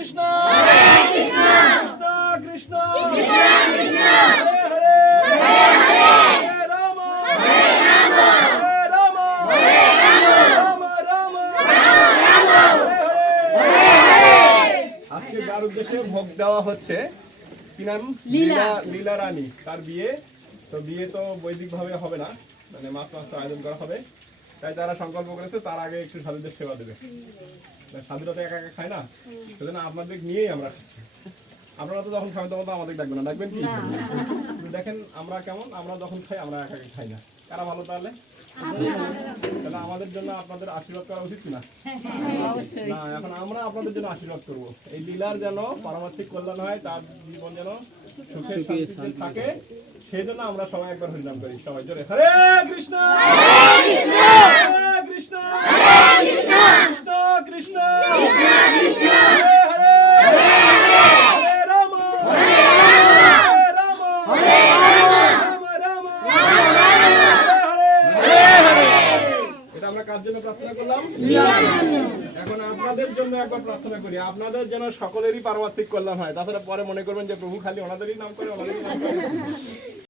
কৃষ্ণ কৃষ্ণ কৃষ্ণ হরে হরে হরে রাম রাম রাম রাম হরে হরে। আজকে যার উদ্দেশ্যে ভোগ দেওয়া হচ্ছে কি নাম? লীলা রানী। তার বিয়ে। তো বিয়ে তো বৈদিক ভাবে হবে না, মানে মাছ আয়োজন করা হবে। তাই তারা সংকল্প করেছে তার আগে একটু সাধুদের সেবা দেবে। সাধুরা তো একা একা খায় না, সেজন্য আপনাদের নিয়েই আমরা খাচ্ছি। আপনারা তো যখন খাবেন তখন তো আমাদের ডাকবেন না, ডাকবেন কি? দেখেন আমরা কেমন, আমরা যখন খাই আমরা একা একা খাই না। কারা ভালো তাহলে? তাহলে আমাদের জন্য আপনাদের আশীর্বাদ করা উচিত কিনা? না, এখন আমরা আপনাদের জন্য আশীর্বাদ করবো। এই লীলার যেন পারমার্থিক কল্যাণ হয়, তার জীবন যেন সুখে শান্তিতে থাকে, সেই জন্য আমরা সবাই একবার হরিনাম করি। সবাই জোরে হরে কৃষ্ণ কৃষ্ণ কৃষ্ণ কৃষ্ণ কৃষ্ণ হরে হরে হরে রাম রাম রাম রাম হরে। এটা আমরা কার জন্য প্রার্থনা করলাম? এখন আপনাদের জন্য একবার প্রার্থনা করি, আপনাদের যেন সকলেরই পারমার্থিক কল্যাণ হয়। তাছাড়া পরে মনে করবেন যে প্রভু খালি ওনাদেরই নাম করে, ওনাদেরই নাম করে।